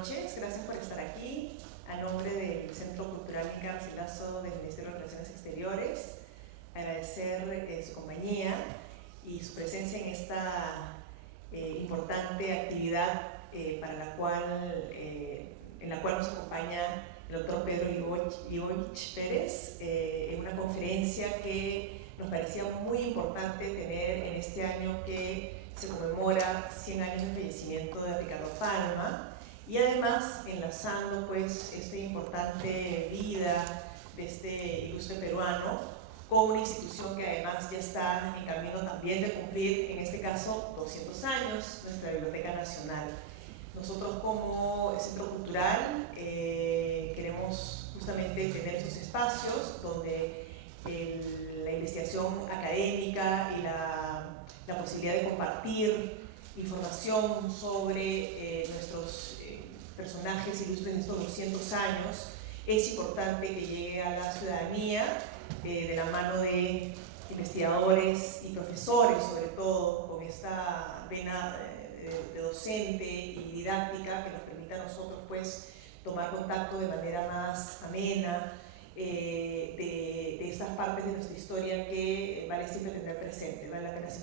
noches, gracias por estar aquí. A nombre del Centro Cultural Inca Garcilaso del Ministerio de Relaciones Exteriores, agradecer su compañía y su presencia en esta importante actividad en la cual nos acompaña el doctor Pedro Libovich Pérez, en una conferencia que nos parecía muy importante tener en este año que se conmemora 100 años del fallecimiento de Ricardo Palma, y además enlazando pues esta importante vida de este ilustre peruano con una institución que además ya está en camino también de cumplir, en este caso, 200 años, nuestra Biblioteca Nacional. Nosotros como Centro Cultural queremos justamente tener estos espacios donde la investigación académica y la posibilidad de compartir información sobre nuestros personajes ilustres de estos 200 años es importante que llegue a la ciudadanía de la mano de investigadores y profesores, sobre todo con esta vena de docente y didáctica que nos permita a nosotros pues tomar contacto de manera más amena de estas partes de nuestra historia que vale la pena siempre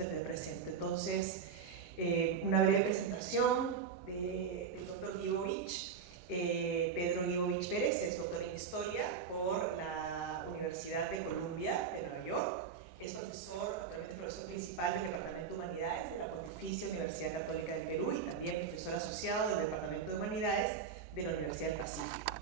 tener presente. Entonces, una breve presentación del doctor Libovich. Pedro Libovich Pérez es doctor en Historia por la Universidad de Columbia de Nueva York. Es actualmente profesor principal del Departamento de Humanidades de la Pontificia Universidad Católica del Perú y también profesor asociado del Departamento de Humanidades de la Universidad del Pacífico.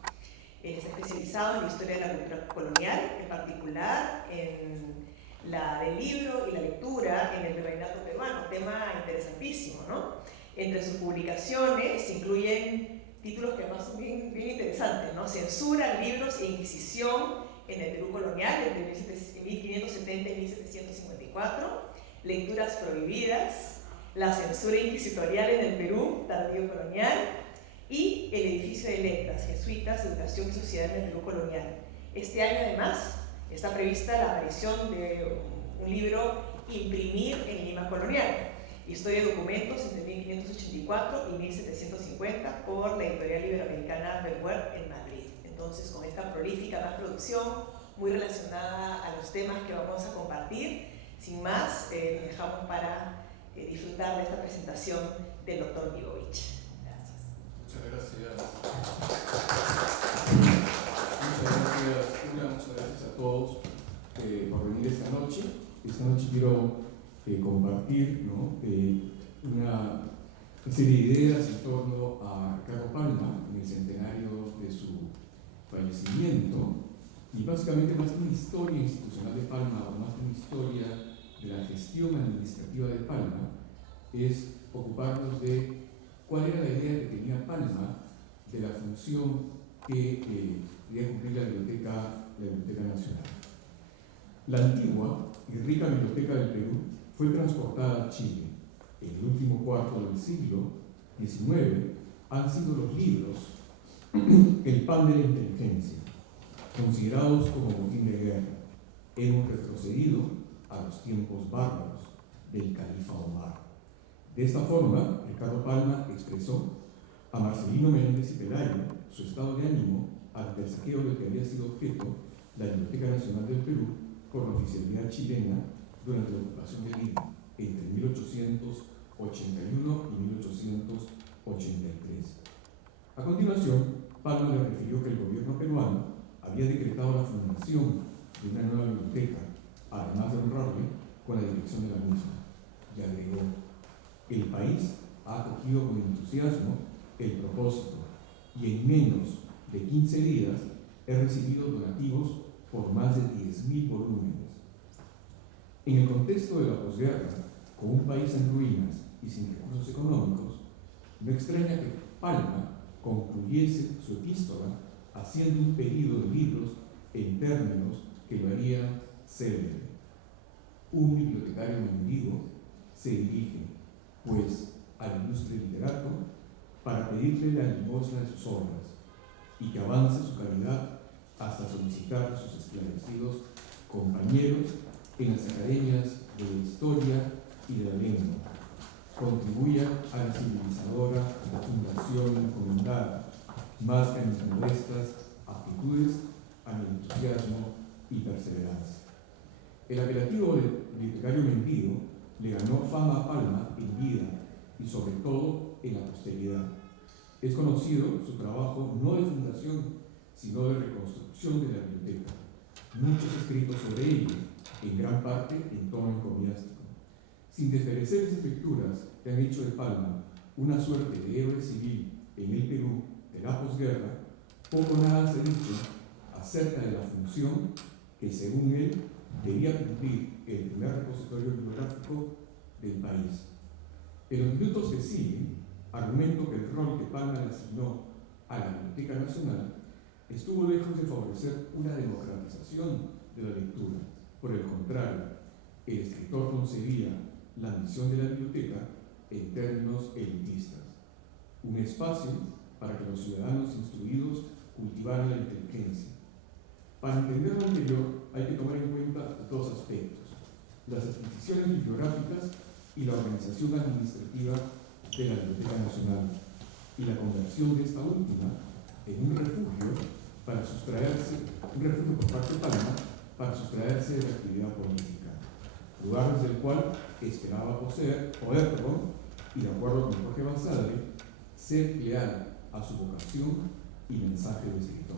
Está especializado en la historia de la cultura colonial, en particular en del libro y la lectura en el virreinato peruano, tema interesantísimo, ¿no? Entre sus publicaciones incluyen títulos que además son bien interesantes, ¿no? Censura, libros e Inquisición en el Perú colonial, entre 1570 y 1754, Lecturas prohibidas, la censura inquisitorial en el Perú tardío colonial y el edificio de letras, jesuitas, educación y sociedad en el Perú colonial. Este año además está prevista la aparición de un libro Imprimir en Lima colonial, Historia de documentos entre 1584 y 1750 por la editorial iberoamericana Verwer en Madrid. Entonces, con esta prolífica más producción muy relacionada a los temas que vamos a compartir, sin más, nos dejamos para disfrutar de esta presentación del doctor Libovich. Gracias. Muchas gracias. Muchas gracias a todos por venir esta noche. Esta noche quiero compartir, ¿no? Una serie de ideas en torno a Ricardo Palma en el centenario de su fallecimiento, y básicamente más que una historia institucional de Palma o más que una historia de la gestión administrativa de Palma, es ocuparnos de cuál era la idea que tenía Palma de la función que quería cumplir la Biblioteca Nacional. La antigua y rica Biblioteca del Perú fue transportada a Chile. En el último cuarto del siglo XIX han sido los libros el pan de la inteligencia, considerados como botín de guerra. Hemos retrocedido a los tiempos bárbaros del califa Omar. De esta forma, Ricardo Palma expresó a Marcelino Menéndez y Pelayo su estado de ánimo ante el saqueo del que había sido objeto la Biblioteca Nacional del Perú por la oficialidad chilena durante la ocupación de Lima entre 1881 y 1883. A continuación, Palma le refirió que el gobierno peruano había decretado la fundación de una nueva biblioteca, además de honrarle con la dirección de la misma, y agregó: el país ha acogido con entusiasmo el propósito y en menos de 15 días he recibido donativos por más de 10.000 volúmenes. En el contexto de la posguerra, con un país en ruinas y sin recursos económicos, no extraña que Palma concluyese su epístola haciendo un pedido de libros en términos que lo harían célebre. Un bibliotecario mendigo se dirige, pues, al ilustre literato para pedirle la limosna de sus obras y que avance su calidad hasta solicitar a sus esclarecidos compañeros en las academias de la historia y de la lengua, contribuya a la civilizadora fundación encomendada más que a mis modestas aptitudes, a mi entusiasmo y perseverancia. El apelativo de bibliotecario mentido le ganó fama a Palma en vida y sobre todo en la posteridad. Es conocido su trabajo no de fundación, sino de reconstrucción de la biblioteca. Muchos escritos sobre ello, en gran parte en tono encomiástico. Sin desmerecer esas lecturas que han hecho de Palma una suerte de héroe civil en el Perú de la posguerra, poco nada se ha dicho acerca de la función que, según él, debía cumplir el primer repositorio bibliográfico del país. En los minutos que siguen, argumento que el rol que Palma le asignó a la Biblioteca Nacional estuvo lejos de favorecer una democratización de la lectura. Por el contrario, el escritor concebía la misión de la biblioteca en términos elitistas, un espacio para que los ciudadanos instruidos cultivaran la inteligencia. Para entender lo anterior hay que tomar en cuenta dos aspectos: las adquisiciones bibliográficas y la organización administrativa de la Biblioteca Nacional, y la conversión de esta última en un refugio por parte de Palma para sustraerse de la actividad política, lugar desde el cual esperaba poder, y de acuerdo con Jorge Basadre, ser leal a su vocación y mensaje de escritor.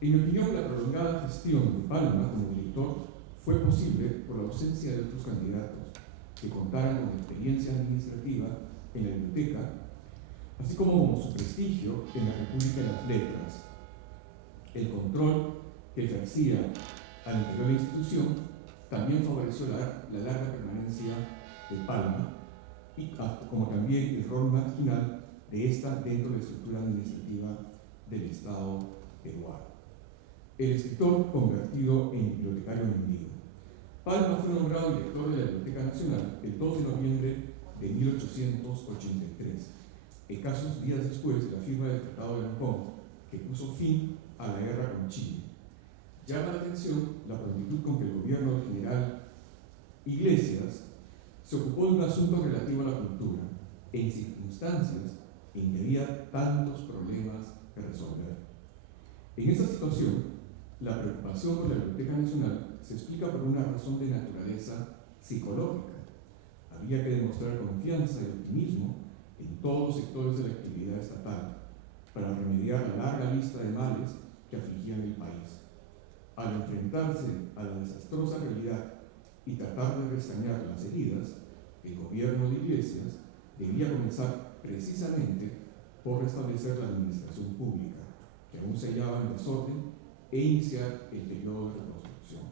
En mi opinión, la prolongada gestión de Palma como director fue posible por la ausencia de otros candidatos que contaran con experiencia administrativa en la biblioteca, así como su prestigio en la República de las Letras. El control que ejercía al interior de la institución también favoreció la larga permanencia de Palma, y como también el rol marginal de esta dentro de la estructura administrativa del Estado peruano. El escritor convertido en bibliotecario mendigo. Palma fue nombrado director de la Biblioteca Nacional el 2 de noviembre de 1883, escasos días después de la firma del Tratado de Ancón, que puso fin a la guerra con Chile. Llama la atención la prontitud con que el gobierno del general Iglesias se ocupó de un asunto relativo a la cultura, en circunstancias en que había tantos problemas que resolver. En esta situación, la preocupación por la Biblioteca Nacional se explica por una razón de naturaleza psicológica. Había que demostrar confianza y optimismo en todos los sectores de la actividad estatal para remediar la larga lista de males que afligían el país. Al enfrentarse a la desastrosa realidad y tratar de restañar las heridas, el gobierno de Iglesias debía comenzar precisamente por restablecer la administración pública, que aún se hallaba en desorden, e iniciar el periodo de reconstrucción.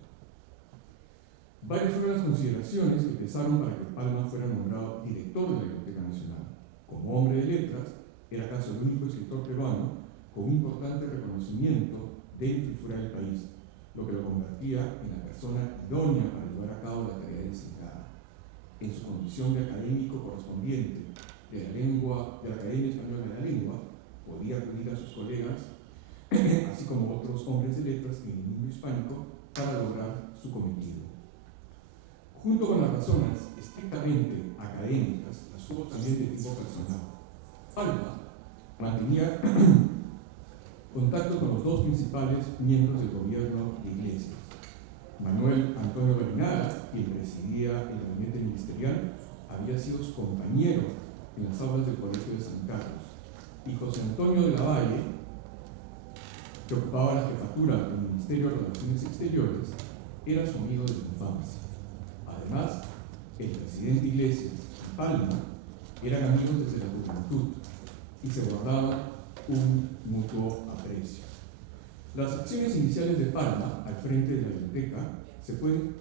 Varias fueron las consideraciones que pesaron para que Palma fuera nombrado director de la Biblioteca Nacional. Como hombre de letras, era acaso el único escritor peruano con un importante reconocimiento dentro y fuera del país, lo que lo convertía en la persona idónea para llevar a cabo la tarea designada. En su condición de académico correspondiente de la Academia Española de la Lengua, podía acudir a sus colegas, así como otros hombres de letras en el mundo hispánico, para lograr su cometido. Junto con las razones estrictamente académicas, las hubo también de tipo personal. Palma mantenía contacto con los dos principales miembros del gobierno de Iglesias. Manuel Antonio Barinaga, quien presidía el gabinete ministerial, había sido su compañero en las aulas del Colegio de San Carlos, y José Antonio de la Valle, que ocupaba la jefatura del Ministerio de Relaciones Exteriores, era su amigo de la infancia. Además, el presidente Iglesias y Palma eran amigos desde la juventud y se guardaban un mutuo aprecio. Las acciones iniciales de Palma al frente de la biblioteca se pueden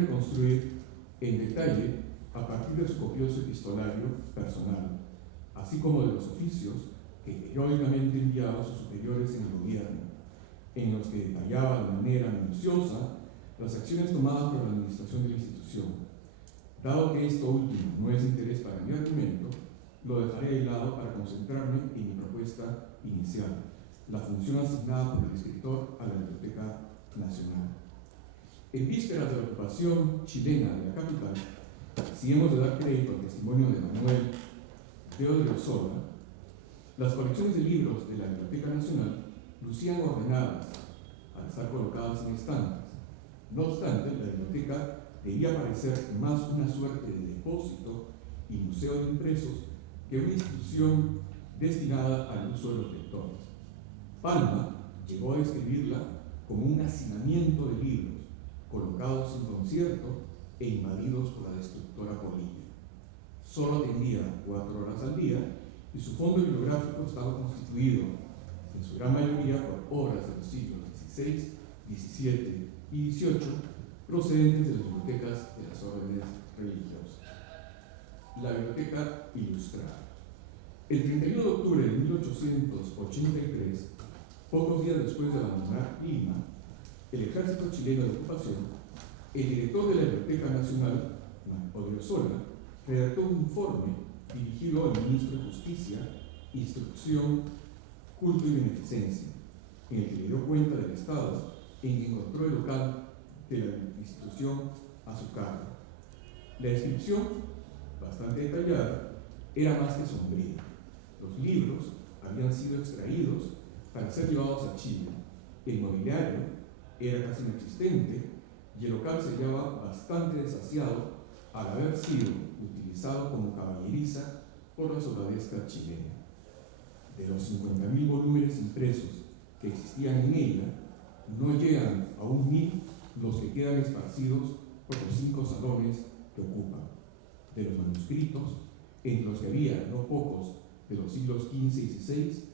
reconstruir en detalle a partir de su copioso epistolario personal, así como de los oficios que periódicamente enviaba a sus superiores en el gobierno, en los que detallaba de manera minuciosa las acciones tomadas por la administración de la institución. Dado que esto último no es de interés para mi argumento, lo dejaré de lado para concentrarme en mi propuesta inicial, la función asignada por el escritor a la Biblioteca Nacional. En vísperas de la ocupación chilena de la capital, si hemos de dar crédito al testimonio de Manuel de Odriozola, las colecciones de libros de la Biblioteca Nacional lucían ordenadas al estar colocadas en estantes. No obstante, la biblioteca debía parecer más una suerte de depósito y museo de impresos que una institución destinada al uso de los lectores. Palma llegó a describirla como un hacinamiento de libros colocados en concierto e invadidos por la destructora polilla. Solo atendía 4 horas al día y su fondo bibliográfico estaba constituido en su gran mayoría por obras de los siglos XVI, XVII y XVIII procedentes de las bibliotecas de las órdenes religiosas. La Biblioteca Ilustrada. El 31 de octubre de 1883, pocos días después de abandonar Lima, el ejército chileno de ocupación, el director de la Biblioteca Nacional, Odriozola, redactó un informe dirigido al ministro de Justicia, Instrucción, Culto y Beneficencia, en el que le dio cuenta del estado en que encontró el local de la institución a su cargo. La descripción, bastante detallada, era más que sombría. Los libros habían sido extraídos para ser llevados a Chile. El mobiliario era casi inexistente y el local se hallaba bastante desasiado al haber sido utilizado como caballeriza por la soldadesca chilena. De los 50.000 volúmenes impresos que existían en ella, no llegan a 1.000 los que quedan esparcidos por los 5 salones que ocupan. De los manuscritos, entre los que había no pocos de los siglos XV y XVI,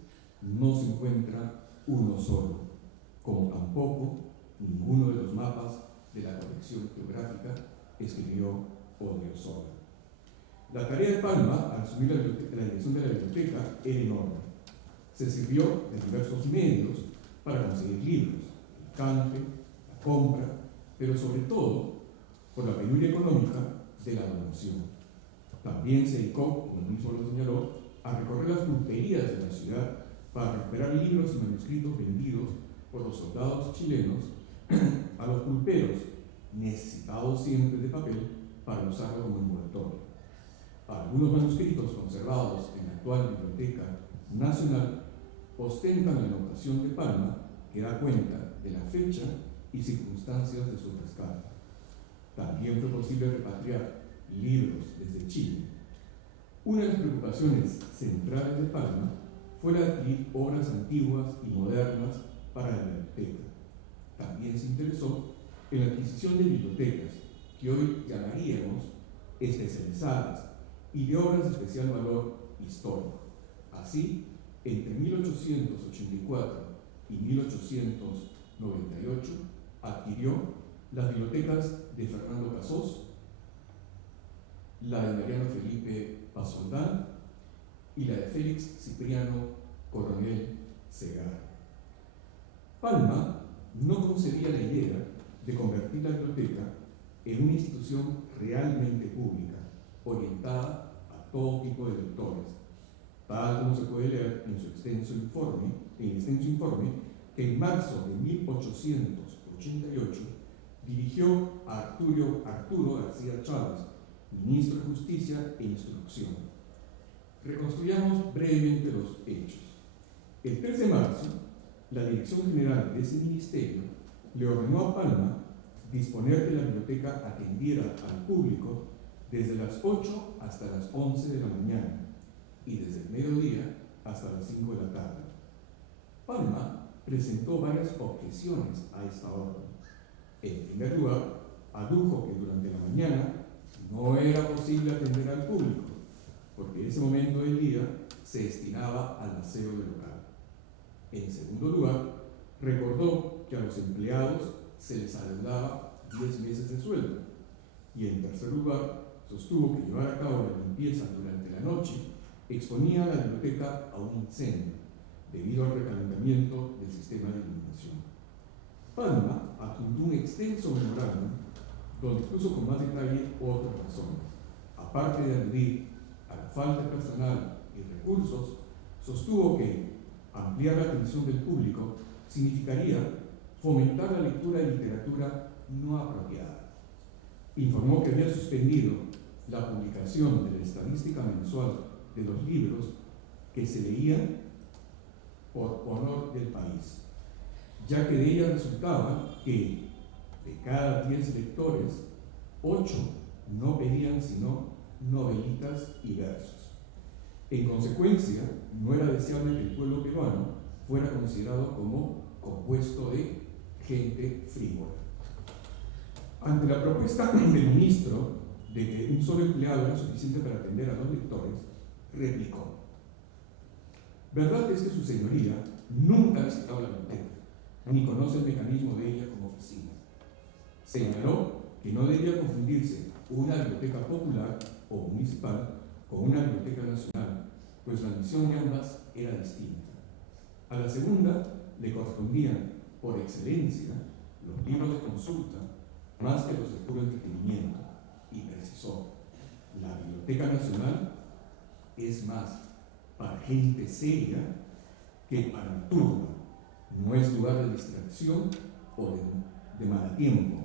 no se encuentra uno solo, como tampoco ninguno de los mapas de la colección geográfica escribió Odriozola. La tarea de Palma al asumir la dirección de la biblioteca era enorme. Se sirvió de diversos medios para conseguir libros, el canje, la compra, pero sobre todo por la penuria económica de la donación. También se dedicó, como mismo lo señaló, a recorrer las pulperías de la ciudad para recuperar libros y manuscritos vendidos por los soldados chilenos a los pulperos, necesitados siempre de papel para usarlo como envoltorio. Algunos manuscritos conservados en la actual Biblioteca Nacional ostentan la anotación de Palma que da cuenta de la fecha y circunstancias de su rescate. También fue posible repatriar libros desde Chile. Una de las preocupaciones centrales de Palma fue la de adquirir obras antiguas y modernas para la biblioteca. También se interesó en la adquisición de bibliotecas, que hoy llamaríamos especializadas, y de obras de especial valor histórico. Así, entre 1884 y 1898 adquirió las bibliotecas de Fernando Casós, la de Mariano Felipe Pasoldán y la de Félix Cipriano Coronel Segarra. Palma no concebía la idea de convertir la biblioteca en una institución realmente pública, orientada a todo tipo de lectores, tal como se puede leer en su extenso informe, que en marzo de 1888 dirigió a Arturo García Chávez, ministro de Justicia e Instrucción. Reconstruyamos brevemente los hechos. El 3 de marzo, la Dirección General de ese ministerio le ordenó a Palma disponer que la biblioteca atendiera al público desde las 8 hasta las 11 de la mañana y desde el mediodía hasta las 5 de la tarde. Palma presentó varias objeciones a esta orden. En primer lugar, adujo que durante la mañana no era posible atender al público, porque ese momento del día se destinaba al aseo del local. En segundo lugar, recordó que a los empleados se les adeudaba 10 meses de sueldo. Y en tercer lugar, sostuvo que llevar a cabo la limpieza durante la noche exponía a la biblioteca a un incendio debido al recalentamiento del sistema de iluminación. Palma adjuntó un extenso memorándum donde expuso con más detalle otras razones. Aparte de aludir a la falta de personal y recursos, sostuvo que ampliar la atención del público significaría fomentar la lectura de literatura no apropiada. Informó que había suspendido la publicación de la estadística mensual de los libros que se leían por honor del país, ya que de ella resultaba que de cada 10 lectores, 8 no pedían sino novelitas y versos. En consecuencia, no era deseable que el pueblo peruano fuera considerado como compuesto de gente frívola. Ante la propuesta del ministro de que un solo empleado era suficiente para atender a los lectores, replicó: verdad es que su señoría nunca ha visitado la biblioteca, ni conoce el mecanismo de ella como oficina. Señaló que no debía confundirse una biblioteca popular o municipal con una biblioteca nacional, pues la misión de ambas era distinta. A la segunda le correspondían, por excelencia, los libros de consulta, más que los de puro entretenimiento, y precisó: la Biblioteca Nacional es más para gente seria que para la turba, no es lugar de distracción o de mal tiempo,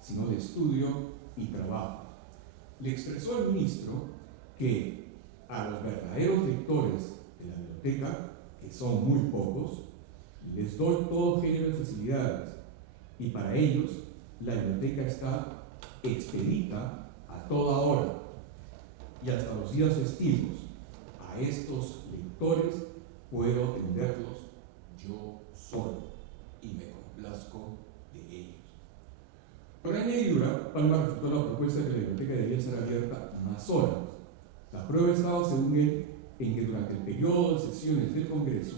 sino de estudio y trabajo. Le expresó al ministro que a los verdaderos lectores de la biblioteca, que son muy pocos, les doy todo género de facilidades, y para ellos la biblioteca está expedita a toda hora y hasta los días festivos. A estos lectores puedo atenderlos yo solo y me complazco de ellos. Por añadidura, Palma refutó la propuesta de que la biblioteca debía ser abierta más horas. La prueba estaba, según él, en que durante el periodo de sesiones del Congreso,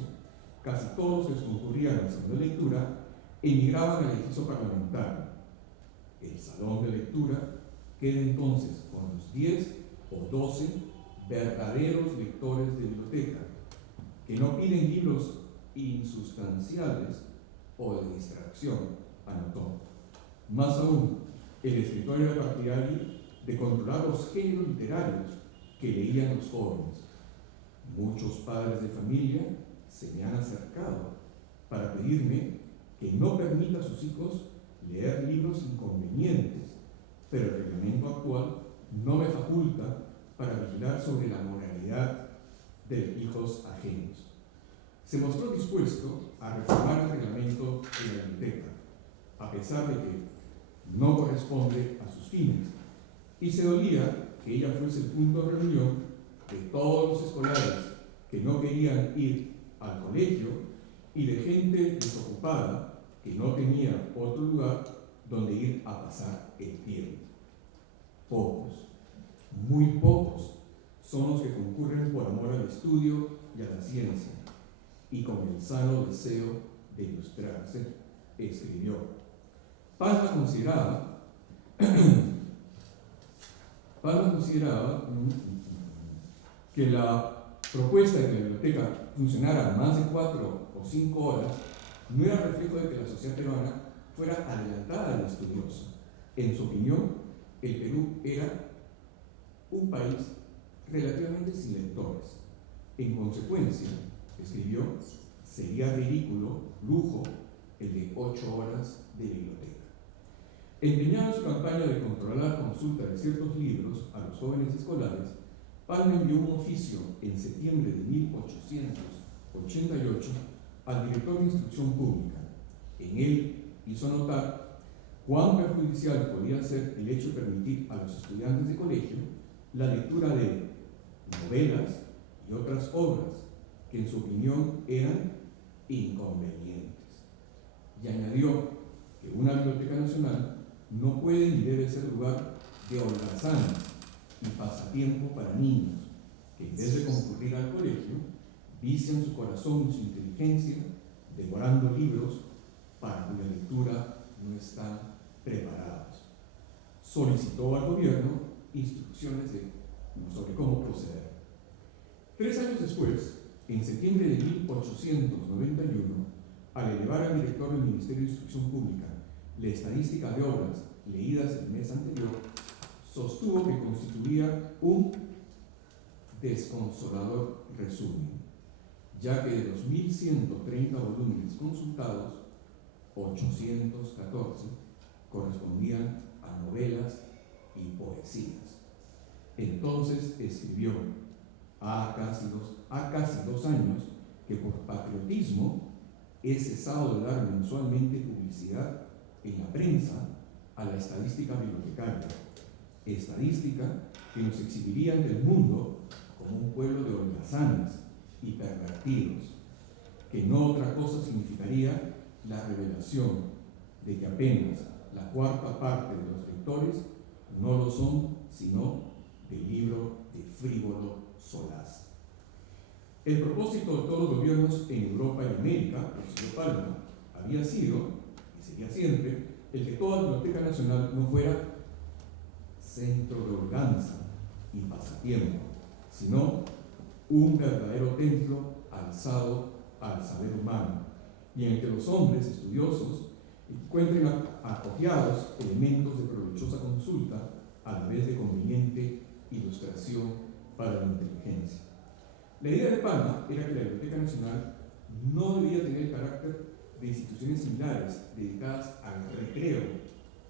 casi todos los que concurrían al salón de lectura emigraban al edificio parlamentario. El salón de lectura queda entonces con los 10 o 12 verdaderos lectores de biblioteca, que no piden libros insustanciales o de distracción, anotó. Más aún, el escritorio era partidario de controlar los géneros literarios que leían los jóvenes. Muchos padres de familia se me han acercado para pedirme que no permita a sus hijos leer libros inconvenientes, pero el reglamento actual no me faculta para vigilar sobre la moralidad de hijos ajenos. Se mostró dispuesto a reformar el reglamento de la biblioteca, a pesar de que no corresponde a sus fines, y se dolía que ella fuese el punto de reunión de todos los escolares que no querían ir al colegio y de gente desocupada que no tenía otro lugar donde ir a pasar el tiempo. Pocos, muy pocos, son los que concurren por amor al estudio y a la ciencia, y con el sano deseo de ilustrarse, escribió. Palma consideraba que la propuesta de que la biblioteca funcionara más de 4 o 5 horas no era reflejo de que la sociedad peruana fuera adelantada al estudioso. En su opinión, el Perú era un país relativamente sin lectores. En consecuencia, escribió, sería ridículo, lujo, el de 8 horas de biblioteca. Empeñado en su campaña de controlar la consulta de ciertos libros a los jóvenes escolares, Palma envió un oficio en septiembre de 1888 al director de Instrucción Pública. En él hizo notar cuán perjudicial podía ser el hecho de permitir a los estudiantes de colegio la lectura de novelas y otras obras que en su opinión eran inconvenientes. Y añadió que una biblioteca nacional no puede ni debe ser lugar de holgazanes y pasatiempo para niños que en vez de concurrir al colegio vician su corazón y su inteligencia devorando libros para cuya lectura no están preparados. Solicitó al gobierno instrucciones sobre cómo proceder. 3 años después, en septiembre de 1891, al elevar al director del Ministerio de Instrucción Pública la estadística de obras leídas el mes anterior, sostuvo que constituía un desconsolador resumen, ya que de los 1.130 volúmenes consultados, 814 correspondían a novelas y poesías. Entonces escribió: Ha casi dos años que por patriotismo he cesado de dar mensualmente publicidad en la prensa a la estadística bibliotecaria, estadística que nos exhibiría ante el mundo como un pueblo de holgazanes y pervertidos, que no otra cosa significaría la revelación de que apenas la cuarta parte de los lectores no lo son sino del libro de frívolo solaz. El propósito de todos los gobiernos en Europa y América, profesor Palma, había sido, y sería siempre, el que toda Biblioteca Nacional no fuera centro de holganza y pasatiempo, sino un verdadero templo alzado al saber humano, y en el que los hombres estudiosos encuentren acogiados elementos de provechosa consulta a la vez de conveniente ilustración para la inteligencia. La idea de Palma era que la Biblioteca Nacional no debía tener el carácter de instituciones similares dedicadas al recreo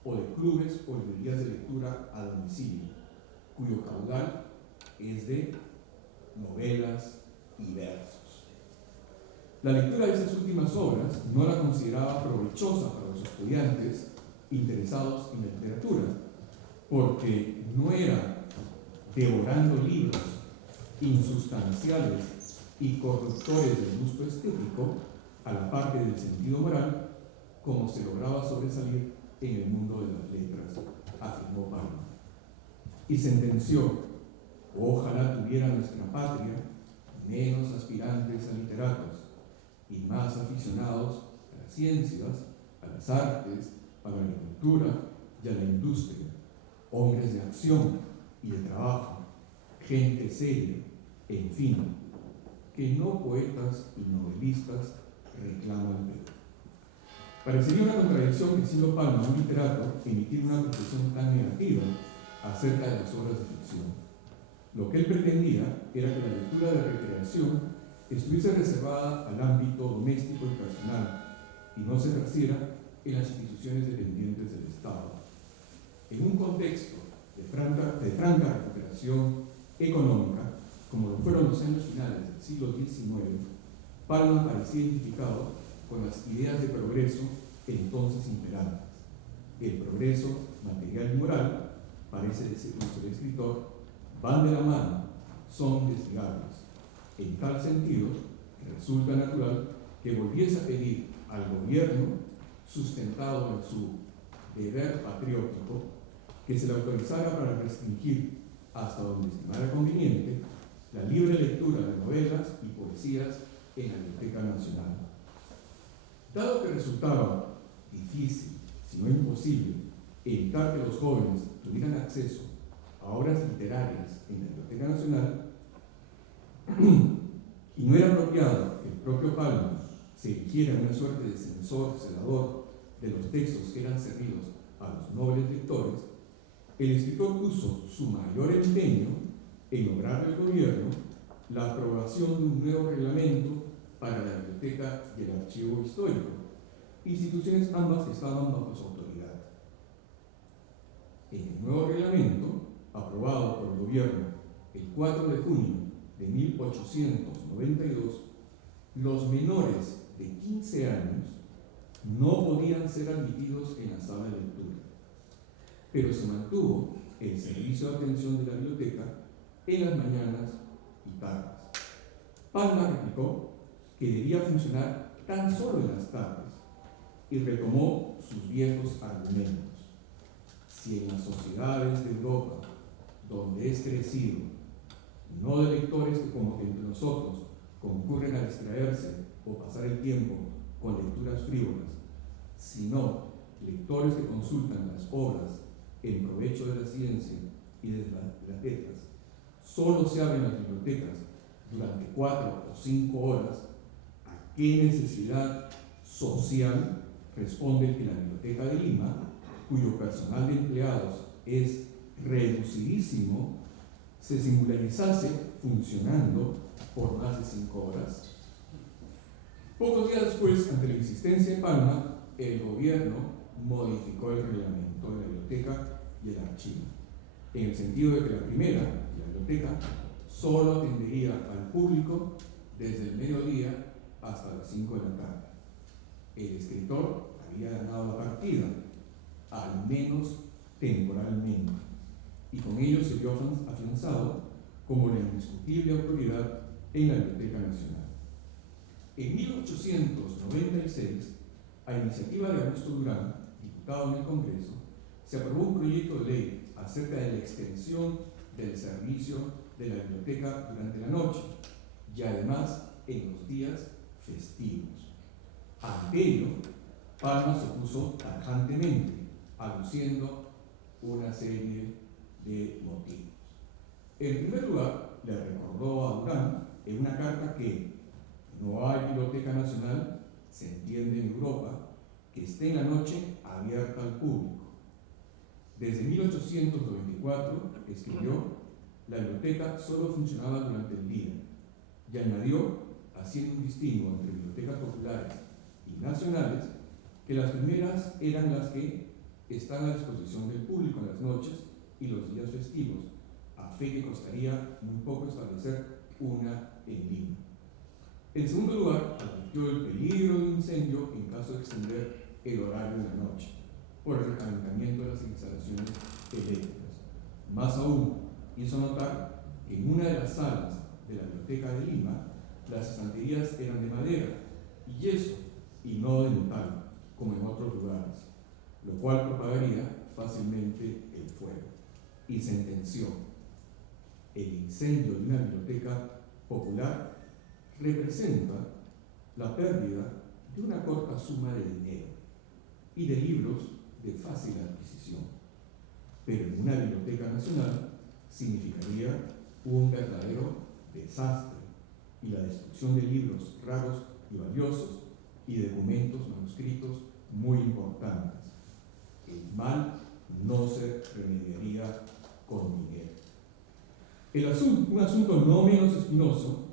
o de clubes o librerías de lectura a domicilio, cuyo caudal es de novelas y versos. La lectura de estas últimas obras no la consideraba provechosa para los estudiantes interesados en la literatura, porque no era devorando libros insustanciales y corruptores del gusto estético, a la parte del sentido moral, como se lograba sobresalir en el mundo de las letras, afirmó Palma. Y sentenció: ojalá tuviera nuestra patria menos aspirantes a literatos y más aficionados a las ciencias, a las artes, a la agricultura y a la industria, hombres de acción y de trabajo, gente seria, en fin, que no poetas y novelistas reclaman Perú. Parecería una contradicción que, siendo Palma un literato, emitir una apreciación tan negativa acerca de las obras de ficción. Lo que él pretendía era que la lectura de recreación estuviese reservada al ámbito doméstico y personal y no se ejerciera en las instituciones dependientes del Estado. En un contexto de franca recuperación económica, como lo fueron los años finales del siglo XIX, Palma parecía identificado con las ideas de progreso entonces imperantes. El progreso material y moral, parece decir el escritor, van de la mano, son desligables. En tal sentido, resulta natural que volviese a pedir al gobierno, sustentado en su deber patriótico, que se le autorizara para restringir, hasta donde estimara conveniente, la libre lectura de novelas y poesías en la Biblioteca Nacional. Dado que resultaba difícil, si no imposible, evitar que los jóvenes tuvieran acceso a obras literarias en la Biblioteca Nacional, y no era apropiado que el propio Palma se erigiera una suerte de censor, celador de los textos que eran servidos a los nobles lectores, el escritor puso su mayor empeño en lograr del gobierno la aprobación de un nuevo reglamento para la biblioteca y el archivo histórico, instituciones ambas que estaban bajo su autoridad. En el nuevo reglamento, aprobado por el gobierno el 4 de junio de 1892, los menores de 15 años no podían ser admitidos en la sala de lectura, pero se mantuvo el servicio de atención de la biblioteca en las mañanas y tardes. Palma replicó que debía funcionar tan solo en las tardes y retomó sus viejos argumentos. Si en las sociedades de Europa, donde es crecido, no de lectores que como que entre nosotros concurren a distraerse o pasar el tiempo con lecturas frívolas, sino lectores que consultan las obras en provecho de la ciencia y de las letras, solo se abren las bibliotecas durante 4 o 5 horas, ¿a qué necesidad social responde que la Biblioteca de Lima, cuyo personal de empleados es reducidísimo, se singularizase funcionando por más de 5 horas? Pocos días después, ante la insistencia de Palma, el gobierno modificó el reglamento de la biblioteca y el archivo, en el sentido de que la primera, la biblioteca, solo atendería al público desde el mediodía hasta las 5 de la tarde. El escritor había ganado la partida, al menos temporalmente, y con ello se vio afianzado como la indiscutible autoridad en la Biblioteca Nacional. En 1896, a iniciativa de Augusto Durán, diputado en el Congreso, se aprobó un proyecto de ley acerca de la extensión del servicio de la biblioteca durante la noche y además en los días festivos. Ante ello, Palma se opuso tajantemente, aduciendo una serie de motivos. En primer lugar, le recordó a Durán en una carta que no hay biblioteca nacional, se entiende en Europa, que esté en la noche abierta al público. Desde 1894, escribió, la biblioteca solo funcionaba durante el día, y añadió, haciendo un distingo entre bibliotecas populares y nacionales, que las primeras eran las que están a disposición del público en las noches y los días festivos, a fe que costaría muy poco establecer una en Lima. En segundo lugar, advirtió el peligro de un incendio en caso de extender el horario de la noche, por el recalentamiento de las instalaciones eléctricas. Más aún, hizo notar que en una de las salas de la Biblioteca de Lima, las estanterías eran de madera y yeso, y no de metal, como en otros lugares, lo cual propagaría fácilmente el fuego. Y sentenció, el incendio de una biblioteca popular representa la pérdida de una corta suma de dinero y de libros de fácil adquisición, pero en una biblioteca nacional significaría un verdadero desastre y la destrucción de libros raros y valiosos y documentos manuscritos muy importantes. El mal no se remediaría con dinero. Un asunto no menos espinoso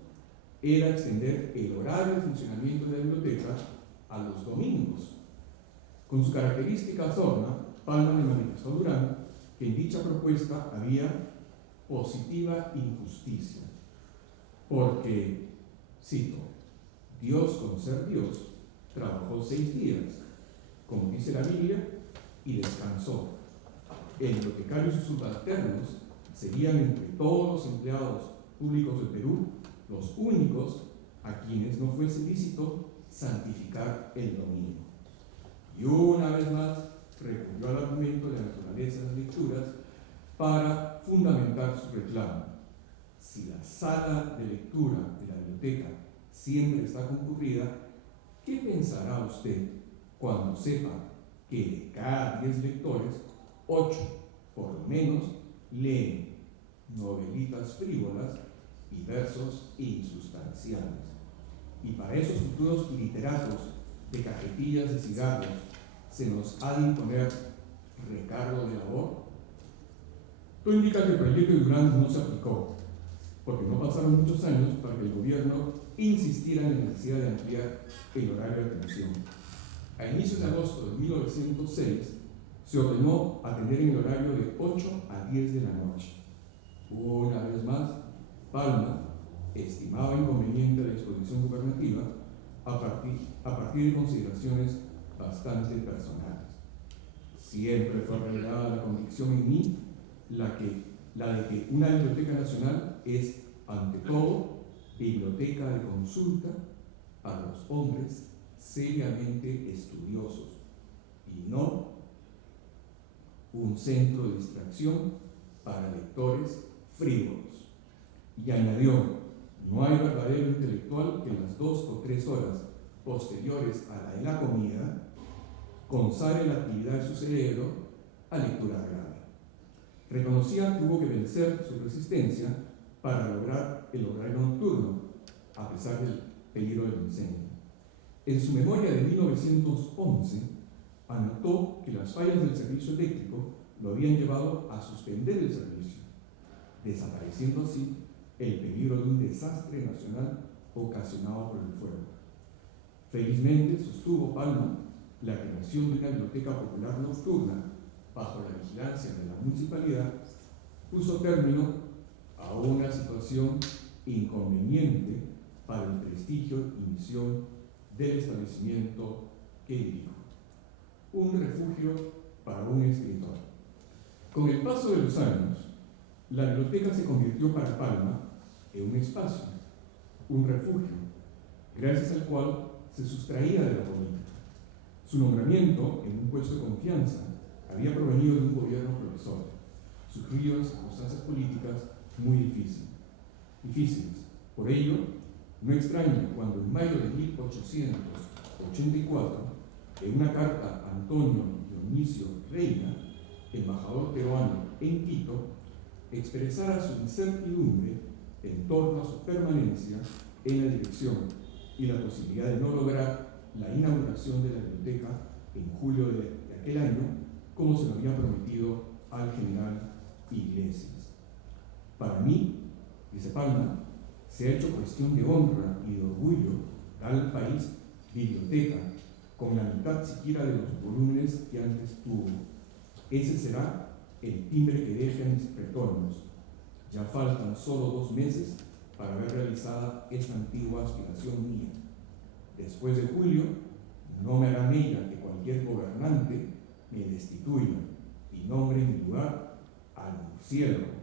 era extender el horario de funcionamiento de la biblioteca a los domingos. Con su característica sorna, Palma le manifestó a Durán que en dicha propuesta había positiva injusticia, porque, cito, Dios, con ser Dios, trabajó 6 días, como dice la Biblia, y descansó. El bibliotecario y sus subalternos serían entre todos los empleados públicos del Perú los únicos a quienes no fuese lícito santificar el domingo. Y una vez más recurrió al argumento de la naturaleza de las lecturas para fundamentar su reclamo. Si la sala de lectura de la biblioteca siempre está concurrida, ¿qué pensará usted cuando sepa que de cada 10 lectores, 8 por lo menos leen novelitas frívolas y versos insustanciales? Y para esos futuros literatos de cajetillas de cigarros se nos ha de imponer recargo de labor. Todo indica que el proyecto de Durán no se aplicó, porque no pasaron muchos años para que el gobierno insistiera en la necesidad de ampliar el horario de atención. A inicios de agosto de 1906 se ordenó atender en el horario de 8 a 10 de la noche. Una vez más, Palma estimaba inconveniente la disposición gubernativa a partir de consideraciones bastante personales. Siempre fue arraigada la convicción en mí la de que una biblioteca nacional es, ante todo, biblioteca de consulta para los hombres seriamente estudiosos y no un centro de distracción para lectores frívolos. Y añadió, no hay verdadero intelectual que en las 2 o 3 horas posteriores a la de la comida consagre la actividad de su cerebro a lectura grave. Reconocía que hubo que vencer su resistencia para lograr el horario nocturno, a pesar del peligro del incendio. En su memoria de 1911, anotó que las fallas del servicio eléctrico lo habían llevado a suspender el servicio, desapareciendo así el peligro de un desastre nacional ocasionado por el fuego. Felizmente, sostuvo Palma, la creación de una biblioteca popular nocturna bajo la vigilancia de la municipalidad puso término a una situación inconveniente para el prestigio y misión del establecimiento que dirijo. Un refugio para un escritor. Con el paso de los años, la biblioteca se convirtió para Palma en un espacio, un refugio, gracias al cual se sustraía de la política. Su nombramiento en un puesto de confianza había provenido de un gobierno provisorio, sufrido en circunstancias políticas muy difíciles. Por ello, no extraña cuando en mayo de 1884, en una carta a Antonio Dionisio Reina, embajador peruano en Quito, expresara su incertidumbre en torno a su permanencia en la dirección y la posibilidad de no lograr la inauguración de la biblioteca en julio de aquel año, como se lo había prometido al general Iglesias. Para mí, dice Palma, se ha hecho cuestión de honra y de orgullo dar al país biblioteca con la mitad siquiera de los volúmenes que antes tuvo. Ese será el timbre que deje a mis retornos. Ya faltan solo 2 meses para ver realizada esta antigua aspiración mía. Después de julio, no me hará mella que cualquier gobernante me destituya y nombre en mi lugar al Murciélago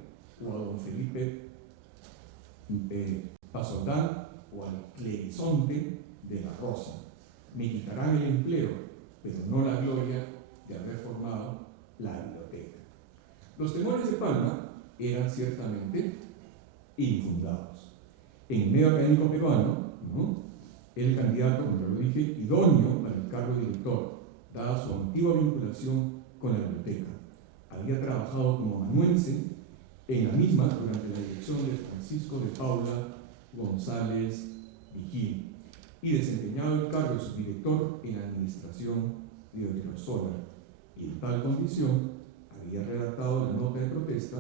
o a don Felipe Pasoldán o al Clerizonte de la Rosa. Me quitarán el empleo, pero no la gloria de haber formado la biblioteca. Los temores de Palma eran ciertamente infundados. En el medio académico peruano, el candidato, como lo dije, idóneo para el cargo de director, dada su antigua vinculación con la biblioteca. Había trabajado como amanuense en la misma durante la dirección de Francisco de Paula González Vigil y desempeñado el cargo de subdirector en la administración de Odriozola, y en tal condición había redactado la nota de protesta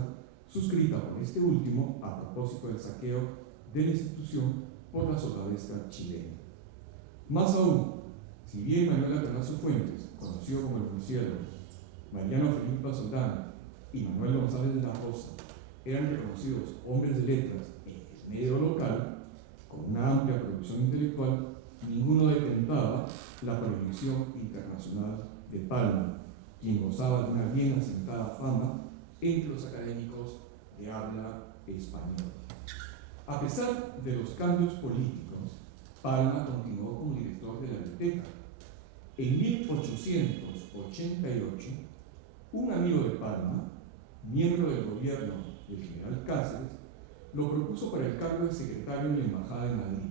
suscrita por este último a propósito del saqueo de la institución por la sotavesca chilena. Más aún, si bien Manuel Atanasio Fuentes, conocido como el Murciélago, Mariano Felipe Pasoldán y Manuel González de la Rosa eran reconocidos hombres de letras en el medio local, con una amplia producción intelectual, ninguno detentaba la proyección internacional de Palma, quien gozaba de una bien asentada fama entre los académicos de habla española. A pesar de los cambios políticos, Palma continuó como director de la biblioteca. En 1888, un amigo de Palma, miembro del gobierno del general Cáceres, lo propuso para el cargo de secretario de la Embajada de Madrid.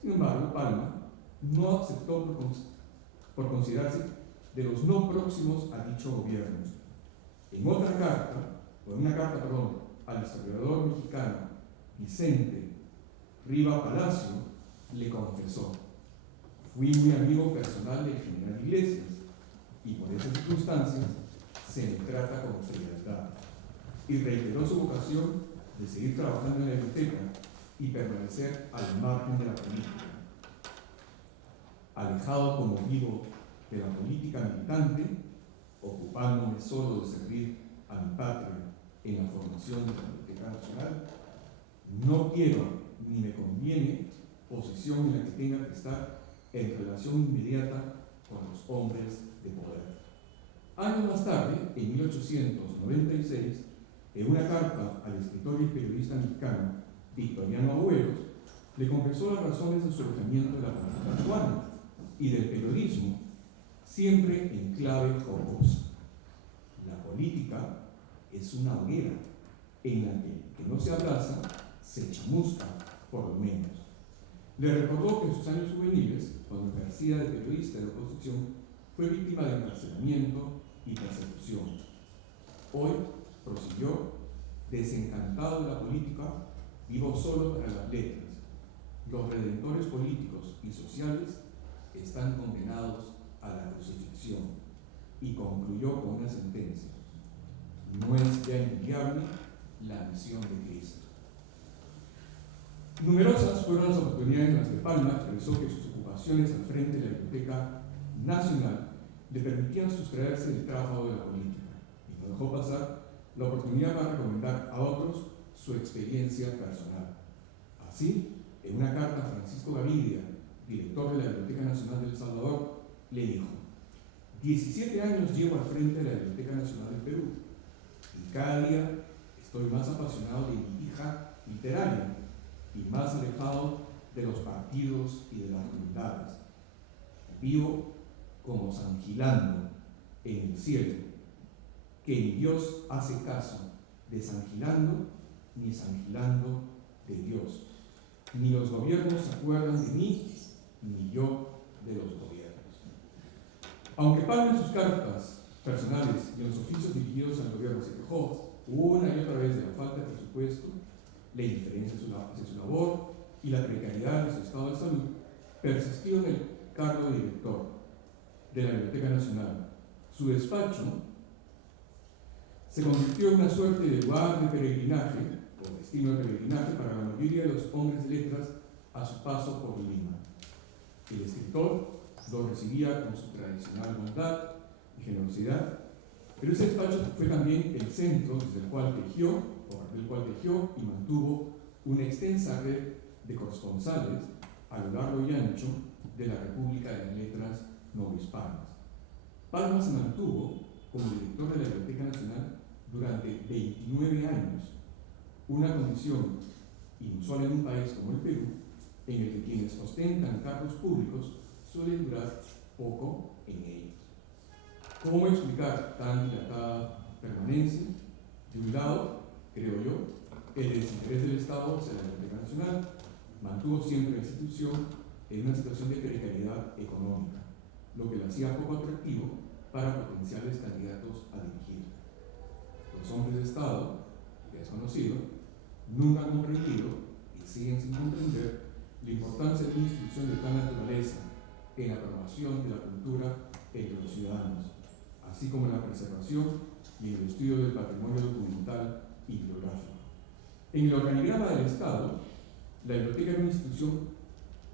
Sin embargo, Palma no aceptó por considerarse de los no próximos a dicho gobierno. En una carta al historiador mexicano Vicente Riva Palacio, le confesó: fui muy amigo personal del general Iglesias y por esas circunstancias se me trata con frialdad, y reiteró su vocación de seguir trabajando en la biblioteca y permanecer al margen de la política. Alejado como vivo de la política militante, ocupándome solo de servir a mi patria en la formación de la Biblioteca Nacional, no quiero ni me conviene posición en la que tenga que estar en relación inmediata con los hombres de poder. Años más tarde, en 1896, en una carta al escritor y periodista mexicano Victoriano Agüeros, le confesó las razones de su alejamiento de la política peruana y del periodismo, siempre en clave jocosa. La política es una hoguera en la que no se abraza, se chamusca, por lo menos. Le recordó que en sus años juveniles, cuando ejercía de periodista de oposición, fue víctima de encarcelamiento y persecución. Hoy, prosiguió, desencantado de la política, vivo solo para las letras. Los redentores políticos y sociales están condenados a la crucifixión. Y concluyó con una sentencia: no es ya envidiable la misión de Cristo. Numerosas fueron las oportunidades en las que Palma expresó que sus ocupaciones al frente de la Biblioteca Nacional le permitían sustraerse del trabajo de la política, y no dejó pasar la oportunidad para recomendar a otros su experiencia personal. Así, en una carta a Francisco Gavidia, director de la Biblioteca Nacional de El Salvador, le dijo: 17 años llevo al frente de la Biblioteca Nacional del Perú y cada día estoy más apasionado de mi hija literaria y más alejado de los partidos y de las voluntades. Vivo como San Gilando en el cielo, que ni Dios hace caso de San Gilando ni San Gilando de Dios. Ni los gobiernos se acuerdan de mí, ni yo de los gobiernos. Aunque Palma en sus cartas personales y en los oficios dirigidos al gobierno se quejó una y otra vez de la falta de presupuesto, la indiferencia hacia su labor y la precariedad de su estado de salud, persistió en el cargo de director de la Biblioteca Nacional. Su despacho se convirtió en una suerte de lugar de peregrinaje, o destino de peregrinaje, para la mayoría de los hombres de letras a su paso por Lima. El escritor lo recibía con su tradicional bondad y generosidad, pero ese despacho fue también el centro desde el cual tejió y mantuvo una extensa red de corresponsales a lo largo y ancho de la República de las Letras Novohispanas. Palma se mantuvo como director de la Biblioteca Nacional durante 29 años, una condición inusual en un país como el Perú, en el que quienes ostentan cargos públicos suelen durar poco en ellos. ¿Cómo explicar tan dilatada permanencia? De un lado, creo yo, el desinterés del Estado hacia la Biblioteca Nacional mantuvo siempre la institución en una situación de precariedad económica, lo que la hacía poco atractivo para potenciales candidatos a dirigir. Los hombres de Estado, que es conocido, nunca han comprendido y siguen sin comprender la importancia de una institución de tal naturaleza en la promoción de la cultura entre los ciudadanos, así como en la preservación y el estudio del patrimonio documental y bibliográfico. En el organigrama del Estado, la biblioteca era una institución,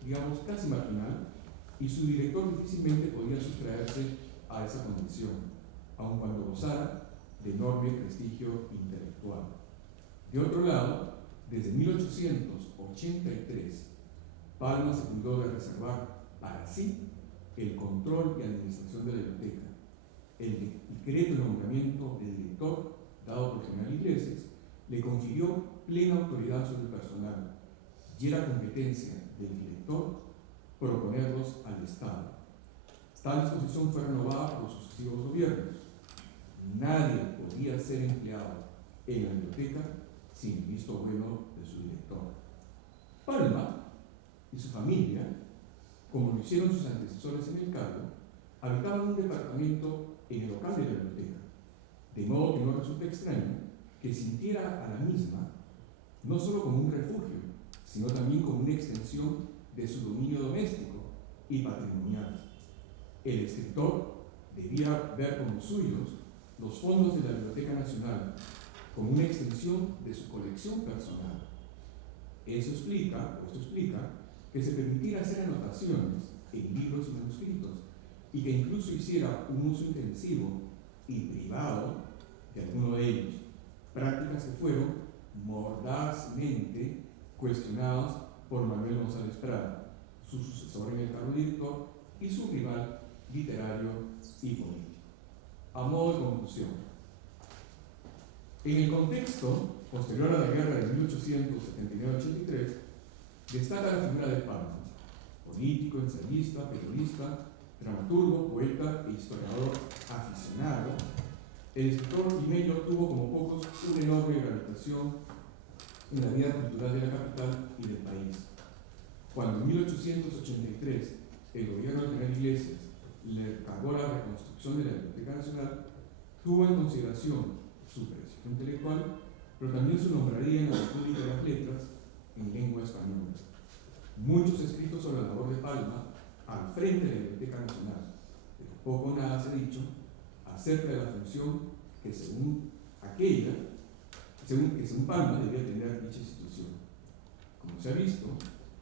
digamos, casi marginal, y su director difícilmente podía sustraerse a esa condición, aun cuando gozara de enorme prestigio intelectual. De otro lado, desde 1883, Palma se cuidó de reservar para sí el control y administración de la biblioteca. El decreto de nombramiento de director, dado por el general Iglesias, le confirió plena autoridad sobre el personal y era competencia del director proponerlos al Estado. Tal disposición fue renovada por los sucesivos gobiernos. Nadie podía ser empleado en la biblioteca sin el visto bueno de su director. Palma y su familia, como lo hicieron sus antecesores en el cargo, habitaban un departamento en el local de la biblioteca, de modo que no resulta extraño que sintiera a la misma no solo como un refugio, sino también como una extensión de su dominio doméstico y patrimonial. El escritor debía ver como suyos los fondos de la Biblioteca Nacional como una extensión de su colección personal. Esto explica que se permitiera hacer anotaciones en libros y manuscritos y que incluso hiciera un uso intensivo y privado de alguno de ellos, prácticas que fueron mordazmente cuestionadas por Manuel González Prada, su sucesor en el cargo de director y su rival literario y político. A modo de conclusión, en el contexto posterior a la guerra de 1879-83, destaca la figura de Palma, político, ensayista, periodista, dramaturgo, poeta e historiador aficionado. El escritor limeño tuvo como pocos una enorme gravitación en la vida cultural de la capital y del país. Cuando en 1883 el gobierno del general Iglesias le encargó la reconstrucción de la Biblioteca Nacional, tuvo en consideración su prestigio intelectual, pero también su nombraría en la República de las Letras en lengua española. Muchos escritos sobre la labor de Palma al frente de la Biblioteca Nacional, pero poco o nada se ha dicho acerca de la función que según Palma debía tener dicha institución. Como se ha visto,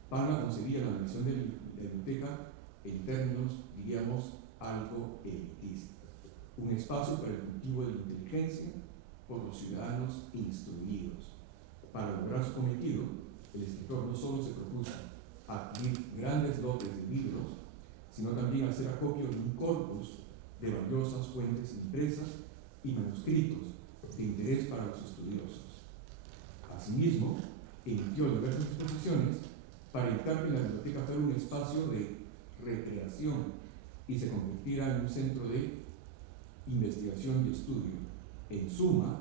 Palma concebía la misión de la biblioteca en términos, diríamos, algo elitista, un espacio para el cultivo de la inteligencia por los ciudadanos instruidos. Para lograr su cometido, el escritor no solo se propuso adquirir grandes lotes de libros, sino también hacer acopio de un corpus de valiosas fuentes impresas y manuscritos de interés para los estudiosos. Asimismo, emitió diversas exposiciones para evitar que la biblioteca fuera un espacio de recreación y se convirtiera en un centro de investigación y estudio. En suma,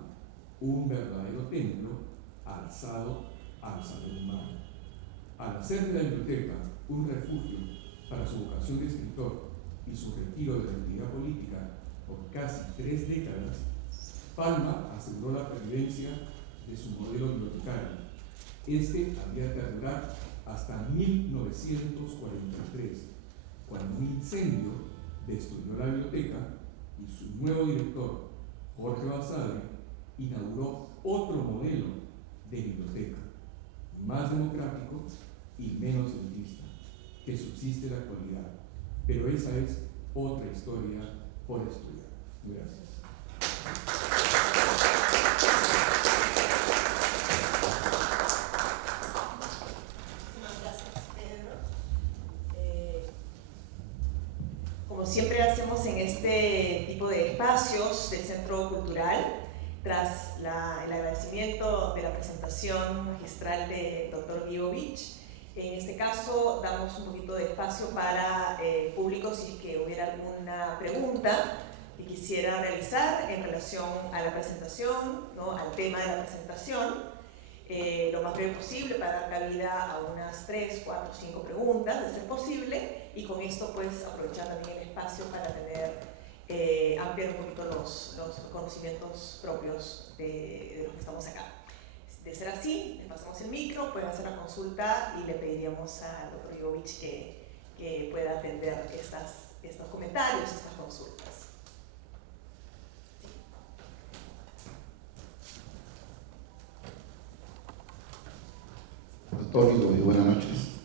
un verdadero templo alzado al saber humano. Al hacer de la biblioteca un refugio para su vocación de escritor y su retiro de la actividad política por casi 3 décadas, Palma aseguró la pervivencia de su modelo bibliotecario. Este había de durar hasta 1943, cuando un incendio destruyó la biblioteca y su nuevo director, Jorge Basadre, inauguró otro modelo de biblioteca, más democrático y menos elitista, que subsiste en la actualidad. Pero esa es otra historia por estudiar. Gracias. Como siempre hacemos en este tipo de espacios del Centro Cultural, tras el agradecimiento de la presentación magistral del Dr. Gigovich, en este caso damos un poquito de espacio para público si es que hubiera alguna pregunta que quisiera realizar en relación a la presentación, ¿no? Al tema de la presentación. Lo más breve posible para dar cabida a unas 3, 4, 5 preguntas, de ser posible, y con esto pues aprovechar también el espacio para tener, ampliar un poquito los conocimientos propios de los que estamos acá. De ser así, le pasamos el micro, pueden hacer la consulta y le pediríamos al Dr. Gigovich que pueda atender estos comentarios, estas consultas. Doctor Gigovich, buenas noches.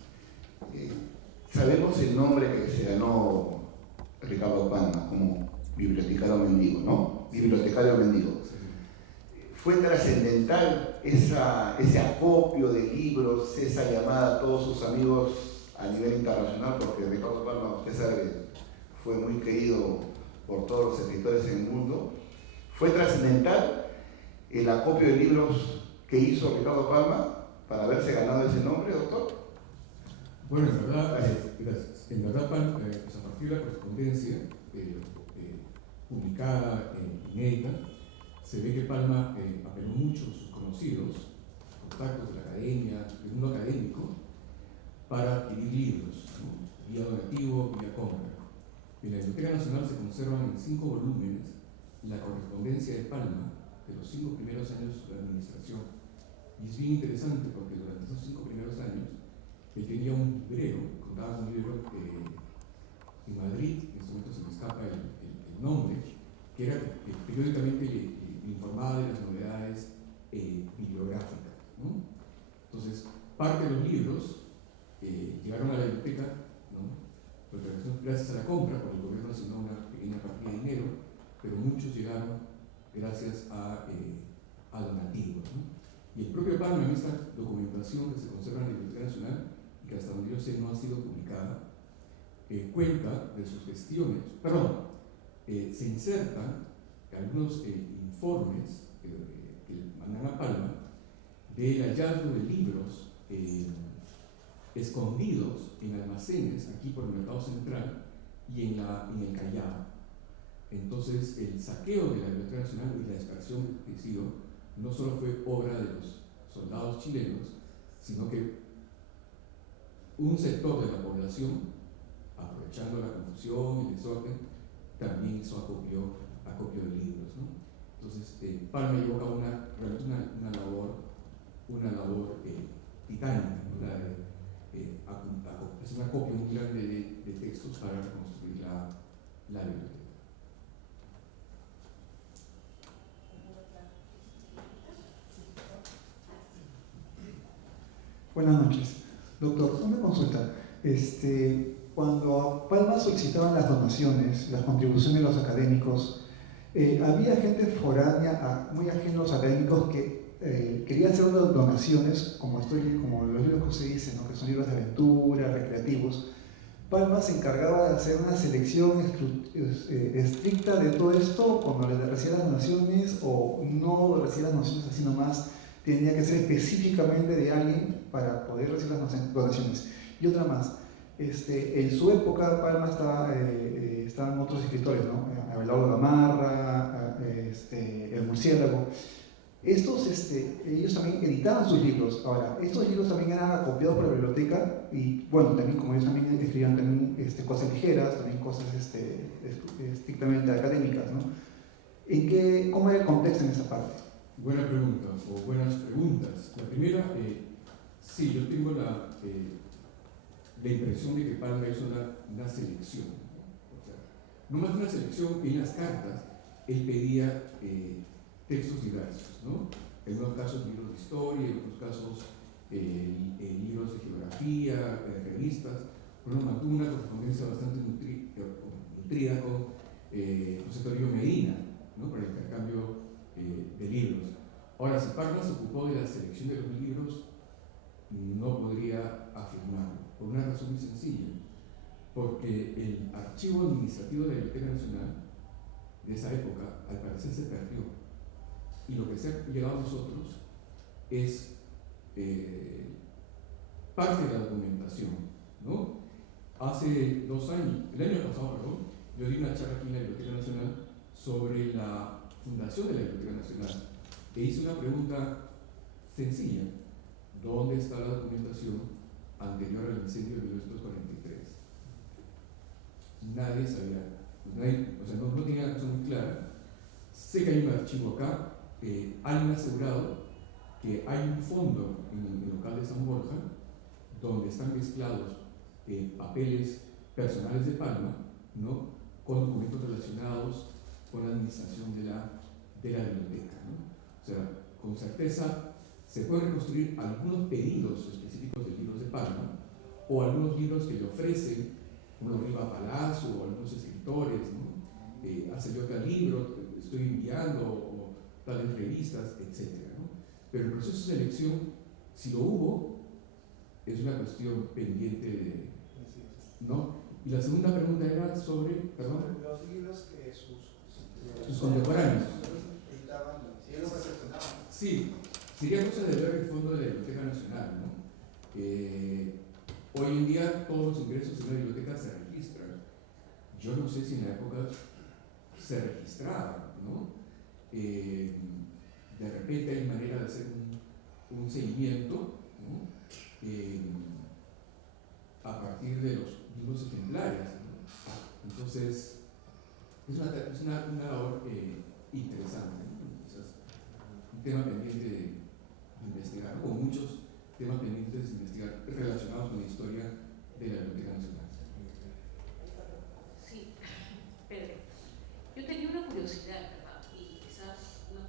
Sabemos el nombre que se ganó Ricardo Palma como bibliotecario mendigo, ¿no? Bibliotecario mendigo. Fue trascendental ese acopio de libros, esa llamada a todos sus amigos a nivel internacional, porque Ricardo Palma, usted sabe, fue muy querido por todos los escritores en el mundo. Fue trascendental el acopio de libros que hizo Ricardo Palma para haberse ganado ese nombre, doctor. Bueno, en verdad, gracias. En verdad, Palma, pues a partir de la correspondencia publicada en inédita, se ve que Palma apeló mucho a sus conocidos, contactos de la academia, del mundo académico, para adquirir libros, ¿no? Vía donativo, vía compra. En la Biblioteca Nacional se conservan en 5 volúmenes la correspondencia de Palma de los 5 primeros años de la administración. Y es bien interesante porque durante esos 5 primeros años él tenía un librero, contaba con un libro en Madrid, en este momento se me escapa el nombre, que era que periódicamente le informaba de las novedades bibliográficas, ¿no? Entonces, parte de los libros llegaron a la biblioteca, ¿no? Gracias a la compra, porque el gobierno asignó una pequeña partida de dinero, pero muchos llegaron gracias a donativos, ¿no? Y el propio Palma, en esta documentación que se conserva en la Biblioteca Nacional, y que hasta donde yo sé no ha sido publicada, cuenta de sus gestiones, se insertan algunos informes que mandan a Palma del hallazgo de libros escondidos en almacenes aquí por el Mercado Central y en el Callao. Entonces, el saqueo de la Biblioteca Nacional y la extracción que hizo no solo fue obra de los soldados chilenos, sino que un sector de la población, aprovechando la confusión y el desorden, también hizo acopio de libros, ¿no? Entonces, Palma llevó a cabo una labor titánica, ¿no? Es un acopio muy grande de textos para reconstruir la biblioteca. Buenas noches. Doctor, una consulta. Cuando Palma solicitaban las donaciones, las contribuciones de los académicos, había gente foránea, muy ajena a los académicos, que quería hacer unas donaciones, como los libros que usted dice, ¿no? Que son libros de aventura, recreativos. Palma se encargaba de hacer una selección estricta de todo esto cuando le recibía las donaciones, o no recibía las donaciones así nomás, tenía que ser específicamente de alguien para poder recibir las donaciones. Y otra más, en su época Palma estaban otros escritores, ¿no? Abelardo Gamarra, El Murciélago. Ellos también editaban sus libros. Ahora, estos libros también eran acopiados por la biblioteca y, bueno, también como ellos también escribían también, cosas ligeras, también cosas estrictamente académicas, ¿no? ¿Cómo era el contexto en esa parte? Buena pregunta, o buenas preguntas. La primera, sí, yo tengo la impresión de que Palma hizo una selección. O sea, no más una selección, en las cartas él pedía textos diversos, ¿no? En unos casos libros de historia, en otros casos libros de geografía, revistas. Bueno, mantuvo una correspondencia bastante nutrida con José Toribio Medina, ¿no? Para el intercambio de libros. Ahora, si Palma se ocupó de la selección de los libros, no podría afirmarlo, por una razón muy sencilla, porque el archivo administrativo de la Biblioteca Nacional de esa época, al parecer, se perdió. Y lo que se ha llegado a nosotros es parte de la documentación, ¿no? Hace 2 años, el año pasado, perdón, yo di una charla aquí en la Biblioteca Nacional sobre la fundación de la Biblioteca Nacional e hice una pregunta sencilla: ¿dónde está la documentación anterior al incendio de 1943? Nadie sabía, o sea, no tenía la cosa muy clara. Sé que hay un archivo acá. Alguien ha asegurado que hay un fondo en el local de San Borja donde están mezclados papeles personales de Palma, ¿no? Con documentos relacionados con la administración de la biblioteca, ¿no? O sea, con certeza se pueden reconstruir algunos pedidos específicos de libros de Palma, o algunos libros que le ofrecen, como Riva Palazzo o algunos escritores, ¿no? Hace yo tal libro, estoy enviando, o tales revistas, etc., ¿no? Pero el proceso de selección, si lo hubo, es una cuestión pendiente ¿no? Y la segunda pregunta era sobre, perdón, los libros que sus contemporáneos. Sí, sería cosa de ver el fondo de la Biblioteca Nacional, ¿no? Hoy en día todos los ingresos en la biblioteca se registran. Yo no sé si en la época se registraba, ¿no? De repente hay manera de hacer un seguimiento, ¿no? A partir de los mismos ejemplares, ¿no? Entonces es una labor interesante, ¿no? Entonces, un tema pendiente de investigar, o muchos temas pendientes de investigar relacionados con la historia de la Biblioteca Nacional. Sí, Pedro, yo tenía una curiosidad, ¿verdad? Y quizás una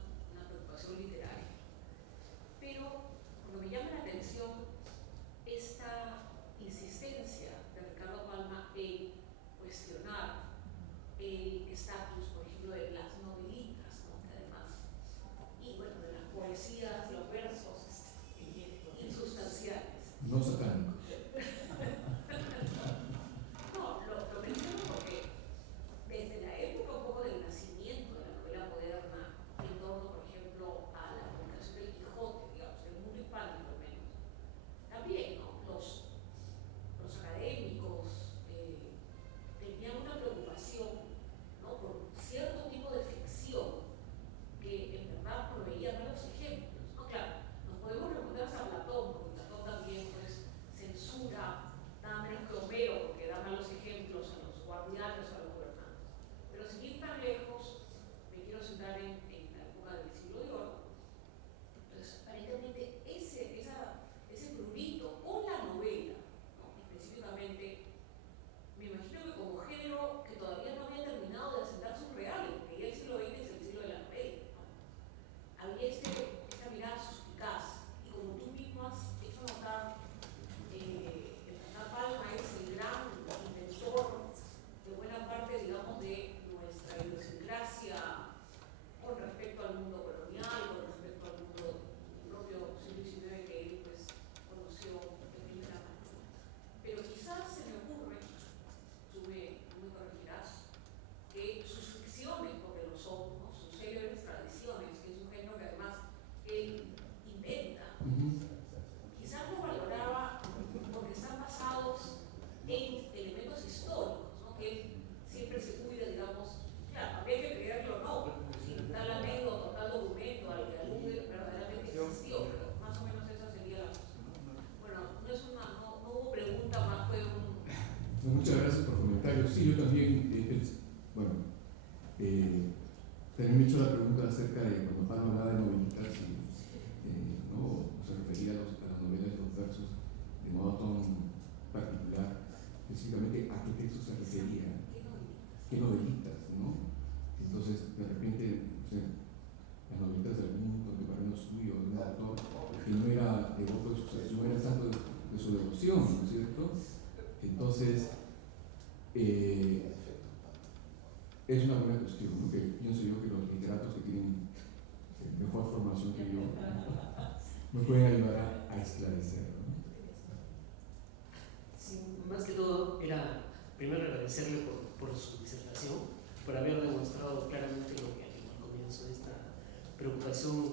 preocupación literaria, pero lo que me llama la atención esta insistencia de Ricardo Palma en cuestionar el estatus, por ejemplo, de las novelitas, ¿no? Que además, y bueno, de las poesías, los versos insustanciales. No satánicos. No, lo menciono porque desde la época un poco del nacimiento de la novela moderna, en torno, por ejemplo, a la publicación del Quijote, digamos, el mundo hispánico al menos, también, ¿no? Los académicos tenían una preocupación, ¿no? Por cierto tipo de ficción que en verdad proveía malos ejemplos, ¿no? Claro, nos podemos remontar a Platón, porque Platón también pues sí, yo también, también me he hecho la pregunta acerca de cuando Palma hablaba de novelitas, ¿no? Se refería a las novelas y los versos de modo tan particular, específicamente a qué textos se refería, qué novelitas, ¿no? Entonces, de repente, no sé, las novelitas de algún contemporáneo suyo, de un autor que no era devoto de su, no era santo de su devoción, ¿no es cierto? Entonces, es una buena cuestión, ¿no? Que pienso yo que los literatos que tienen mejor formación que yo me pueden ayudar a esclarecer, ¿no? Sí, más que todo era primero agradecerle por su disertación, por haber demostrado claramente lo que al comienzo de esta preocupación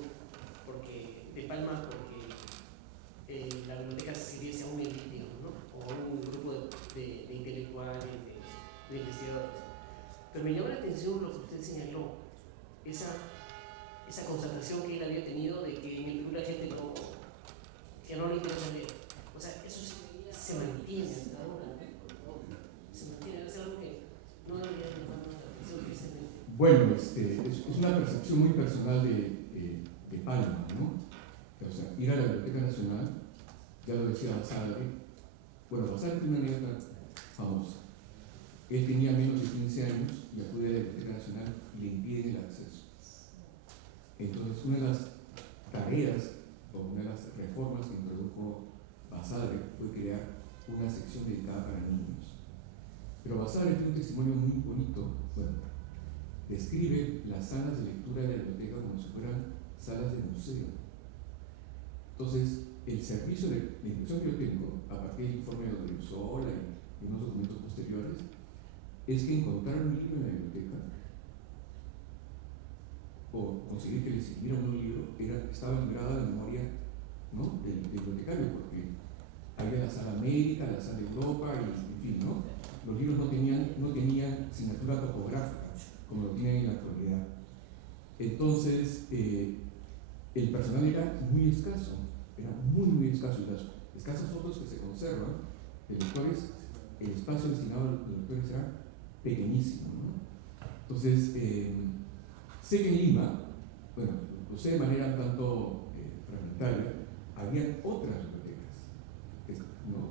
de Palma, porque la biblioteca sirviese a un elite, digamos, ¿no? O a un grupo de intelectuales, de investigadores. Pero me llamó la atención lo que usted señaló, esa constatación que él había tenido de que en el Perú la gente que no le interesa leer. O sea, eso se mantiene hasta ahora. Se mantiene, es algo que no debería llamar la atención tristemente. Bueno, es una percepción muy personal de Palma, ¿no? O sea, ir a la Biblioteca Nacional, ya lo decía Basadre. Bueno, Basadre tiene una anécdota famosa. Él tenía menos de 15 años y acude a la Biblioteca Nacional y le impiden el acceso. Entonces, una de las tareas o una de las reformas que introdujo Basadre fue crear una sección dedicada para niños. Pero Basadre tiene un testimonio muy bonito. Bueno, describe las salas de lectura de la biblioteca como si fueran salas de museo. Entonces, el servicio de la impresión que yo tengo, a partir del informe de Odriozola y unos documentos posteriores, es que encontrar un libro en la biblioteca o conseguir que le sirviera un libro estaba librada a la memoria, ¿no? del bibliotecario, porque había la sala médica, la sala de Europa, y en fin, ¿no? Los libros no tenían asignatura topográfica como lo tienen en la actualidad. Entonces, el personal era muy escaso, muy escaso, y las escasas fotos que se conservan de lectores, el espacio destinado a los lectores era pequeñísimo, ¿no? Entonces, sé que en Lima, bueno, lo sé de manera tanto fragmentaria, había otras bibliotecas, ¿no?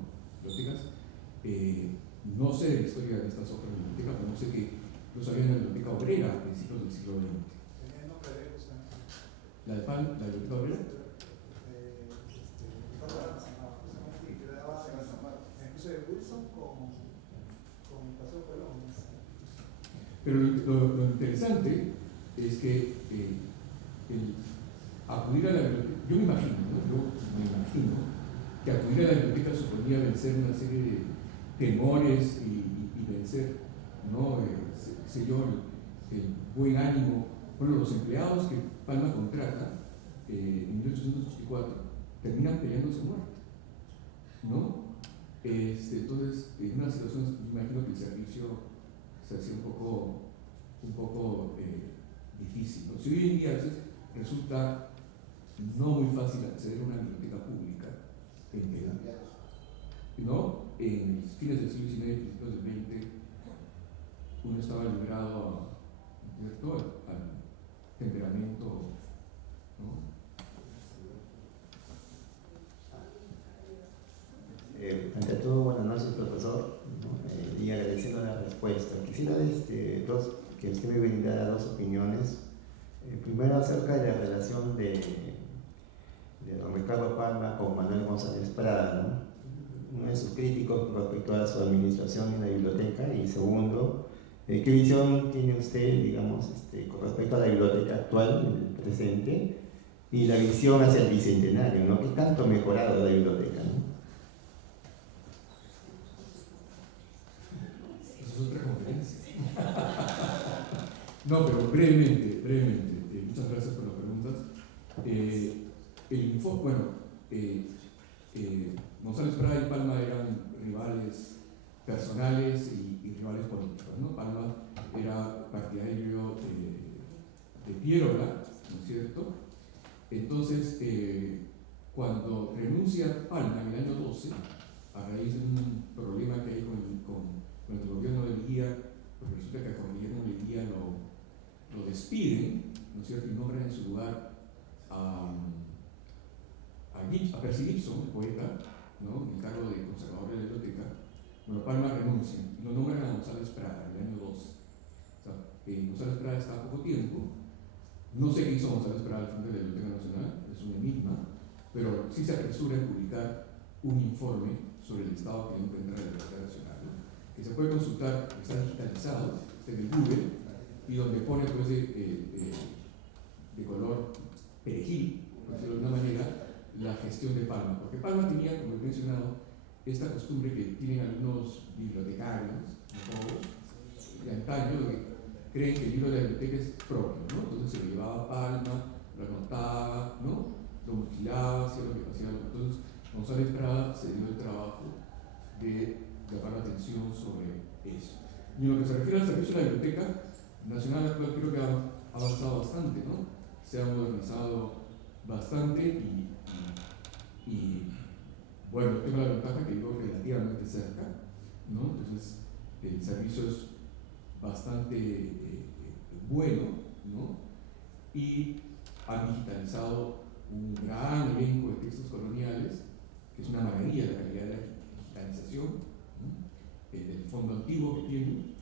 No sé de la historia de estas otras bibliotecas, pero no sé que los había en la biblioteca obrera a principios del siglo XX. Tenía el nombre de él, ¿La de PAN, la biblioteca obrera? que quedaba en el piso de Wilson con Paseo Colón. Pero lo interesante es que el acudir a la biblioteca, yo me imagino que acudir a la biblioteca suponía vencer una serie de temores y vencer, ¿no? Sé yo, el buen ánimo. Bueno, los empleados que Palma contrata en 1884 terminan peleándose a muerte, ¿no? Entonces, en una situación, me imagino que el servicio se hacía un poco difícil, ¿no? Si hoy en día a veces resulta no muy fácil acceder a una biblioteca pública, ¿no? En los fines del siglo XIX y principios del XX, uno estaba librado al temperamento, ¿no? Ante todo, buenas noches, profesor, ¿no? Y agradeciendo la respuesta. Quisiera que usted me brindara dos opiniones. Primero, acerca de la relación de don Ricardo Palma con Manuel González Prada, ¿no? Uno de sus críticos respecto a su administración en la biblioteca, y segundo, ¿qué visión tiene usted, digamos, con respecto a la biblioteca actual, el presente, y la visión hacia el bicentenario, ¿no? ¿Qué tanto ha mejorado la biblioteca, ¿no? Eso es otra conferencia. No, pero brevemente, muchas gracias por las preguntas. El informe, bueno, González Prada y Palma eran rivales personales y rivales políticos, ¿no? Palma era partidario de Piérola, ¿no es cierto? Entonces, cuando renuncia Palma en el año 12, a raíz de un problema que hay con el gobierno de Leguía bueno, Palma renuncia y lo nombran a González Prada en el año 12. O sea, González Prada está a poco tiempo. No sé qué hizo González Prada al frente de la Biblioteca Nacional, es un enigma, pero sí se apresura en publicar un informe sobre el estado que encuentra la Biblioteca Nacional, ¿no? Que se puede consultar, está digitalizado, está en el Google, y donde pone pues de color perejil, por decirlo de una manera, la gestión de Palma, porque Palma tenía, como he mencionado, esta costumbre que tienen algunos bibliotecarios, no todos, de antaño, que creen que el libro de la biblioteca es propio, ¿no? Entonces se lo llevaba a Palma, lo anotaba, ¿no? Lo mutilaba, hacía lo que hacía. Entonces González Prada se dio el trabajo de llamar la atención sobre eso. Y en lo que se refiere al servicio de la Biblioteca Nacional actual, creo que ha avanzado bastante, ¿no? Se ha modernizado bastante y bueno, tengo la ventaja que vivo relativamente cerca, ¿no? Entonces el servicio es bastante bueno, ¿no? Y han digitalizado un gran elenco de textos coloniales, que es una maravilla la calidad de la digitalización, ¿no? El fondo antiguo que tienen,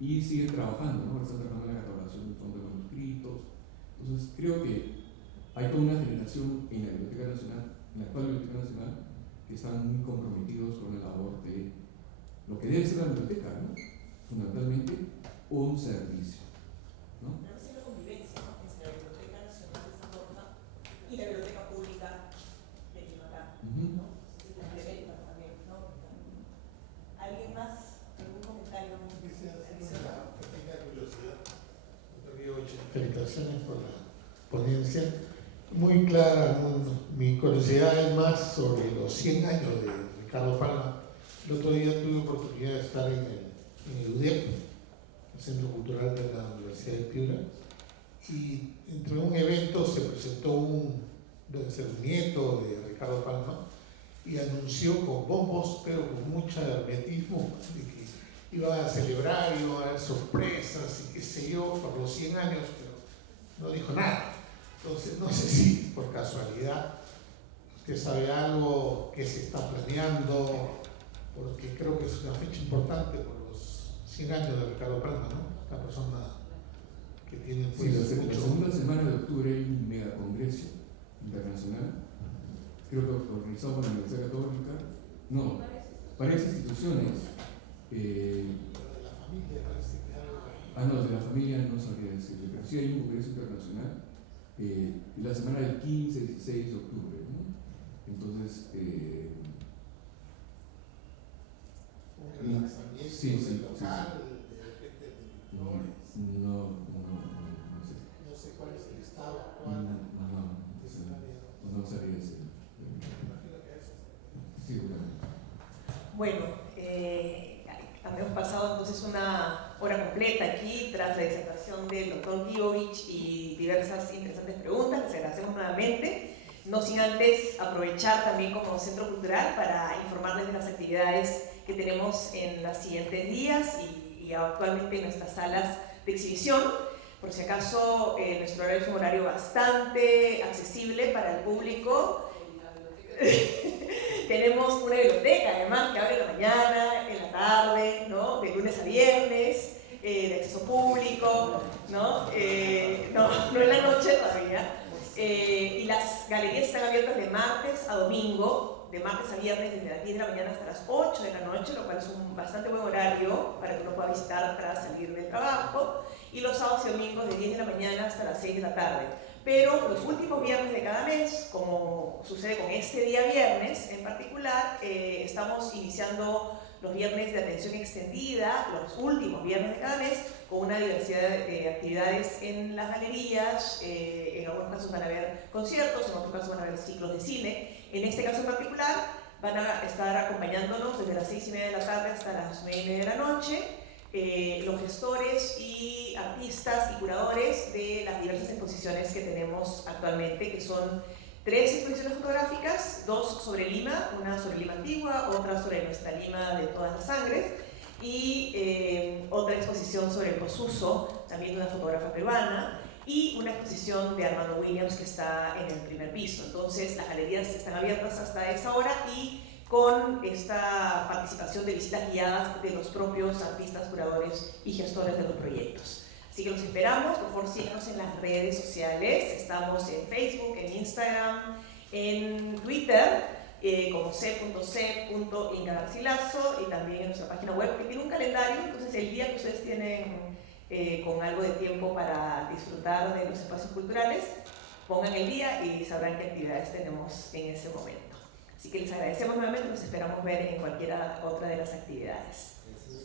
y siguen trabajando, ¿no? Están trabajando en la catalogación del fondo de manuscritos. Entonces creo que hay toda una generación en la Biblioteca Nacional, en la actual Biblioteca Nacional, que están muy comprometidos con la labor de lo que debe ser la biblioteca, ¿no? Fundamentalmente un servicio, ¿no? Debe ser la convivencia, ¿no? Entre la Biblioteca Nacional de San Borja y la Biblioteca Pública de Limaca, ¿no? Se complementan también, ¿no? ¿Alguien más? ¿Algún comentario? Una pequeña curiosidad. Felicitaciones por la ponencia. Muy clara, mi curiosidad es más sobre los 100 años de Ricardo Palma. El otro día tuve oportunidad de estar en el UDEP, el Centro Cultural de la Universidad de Piura, y entre un evento se presentó debe ser un nieto de Ricardo Palma, y anunció con bombos, pero con mucho hermetismo, de que iba a celebrar, iba a haber sorpresas y qué sé yo, por los 100 años, pero no dijo nada. Entonces, no sé si por casualidad usted sabe algo que se está planeando, porque creo que es una fecha importante por los 100 años de Ricardo Palma, ¿no? La persona que tiene pues, sí, la mucho... segunda semana de octubre hay un megacongreso internacional, creo que organizado por la Universidad Católica, no, varias instituciones. de la familia, parece que algo... No, de la familia no sabría decirle, pero sí hay un congreso internacional la semana del 15-16 de octubre, ¿no? Entonces, un lanzamiento local, de repente de editores. No sé. No sé cuál es el estado actual. No sabría decir. Imagino que eso. Sí, seguramente. Bueno, hemos pasado entonces una hora completa aquí tras la disertación del doctor Guiovich y diversas interesantes preguntas. Les agradecemos nuevamente, no sin antes aprovechar también como Centro Cultural para informarles de las actividades que tenemos en los siguientes días y actualmente en nuestras salas de exhibición. Por si acaso, nuestro horario es un horario bastante accesible para el público. Tenemos una biblioteca además que abre en la mañana, en la tarde, ¿no? De lunes a viernes, de acceso público, ¿no? No en la noche todavía. Y las galerías están abiertas de martes a domingo, de martes a viernes desde las 10 de la mañana hasta las 8 de la noche, lo cual es un bastante buen horario para que uno pueda visitar tras salir del trabajo, y los sábados y domingos de 10 de la mañana hasta las 6 de la tarde. Pero los últimos viernes de cada mes, como sucede con este día viernes en particular, estamos iniciando los viernes de atención extendida, los últimos viernes de cada mes, con una diversidad de actividades en las galerías. En algunos casos van a haber conciertos, en otros casos van a haber ciclos de cine. En este caso en particular van a estar acompañándonos desde las 6:30 de la tarde hasta las 9:30 de la noche. Los gestores y artistas y curadores de las diversas exposiciones que tenemos actualmente, que son 3 exposiciones fotográficas, 2 sobre Lima, una sobre Lima antigua, otra sobre nuestra Lima de todas las sangres, y otra exposición sobre el Posuso, también de una fotógrafa peruana, y una exposición de Armando Williams que está en el primer piso. Entonces las galerías están abiertas hasta esa hora y con esta participación de visitas guiadas de los propios artistas, curadores y gestores de los proyectos. Así que los esperamos, por favor síganos en las redes sociales, estamos en Facebook, en Instagram, en Twitter, como c.c.ingagarcilaso, y también en nuestra página web que tiene un calendario. Entonces el día que ustedes tienen con algo de tiempo para disfrutar de los espacios culturales, pongan el día y sabrán qué actividades tenemos en ese momento. Así que les agradecemos nuevamente, nos esperamos ver en cualquiera otra de las actividades. Sí.